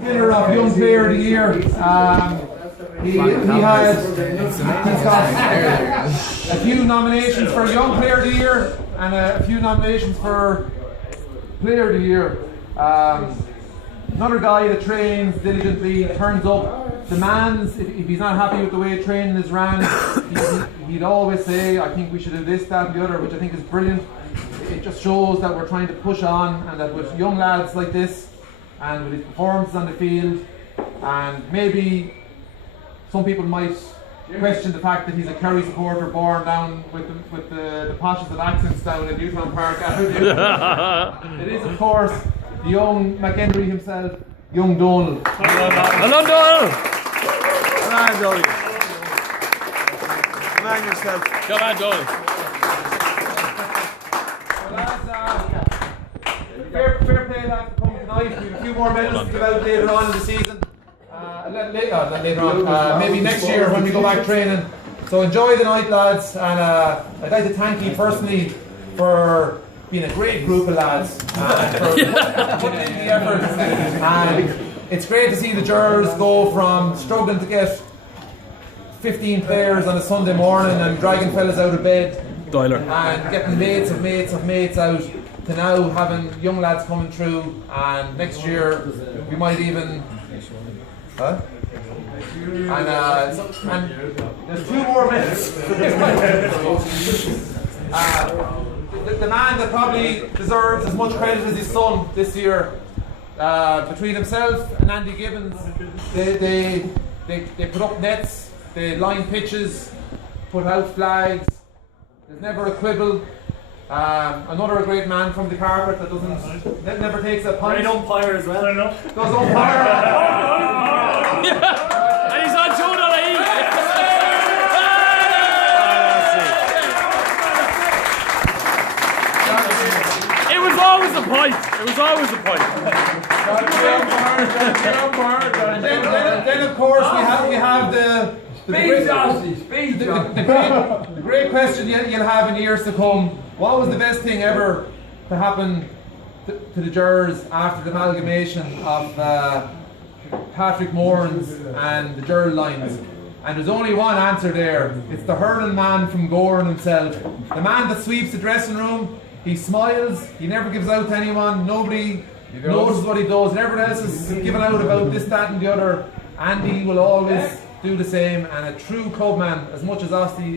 Winner of Young Player of the Year. He's got a few nominations for Young Player of the Year and a few nominations for Player of the Year. Another guy that trains diligently, turns up, demands. If he's not happy with the way training is ran, he'd always say, I think we should do this, that and the other, which I think is brilliant. It just shows that we're trying to push on, and that with young lads like this and with his performances on the field, and maybe some people might question the fact that he's a Kerry supporter born down with the poshest of accents down in Newtown Park Avenue. It is, of course, the young McHenry himself, young Donald. Hello, Donald! Come on, Donald. Come on yourself. Come on, Donald. Fair play lads for coming tonight. We have a few more medals to give out later on in the season. Not later on, maybe next year when we go back training. So enjoy the night, lads, and I'd like to thank you personally for being a great group of lads and for putting in the effort. And it's great to see the Gers go from struggling to get 15 players on a Sunday morning and dragging fellas out of bed and getting mates of mates of mates out, to now having young lads coming through, and next year we might even and there's 2 more minutes. The man that probably deserves as much credit as his son this year, between himself and Andy Gibbons, they put up nets, they line pitches, put out flags. There's never a quibble. Another great man from the carpet that never takes a punch. Great umpire as well. Does umpire. And he's on show on It was always the point. It was always the point. Then of course we have the great question you'll have in years to come. What was the best thing ever to happen to the Gers after the amalgamation of Patrick Moran's and the Gerald lines? And there's only one answer there. It's the hurling man from Goran himself. The man that sweeps the dressing room. He smiles, he never gives out to anyone, nobody knows what he does, and everyone else is giving out about this, that and the other. Andy will always do the same, and a true club man, as much as Osty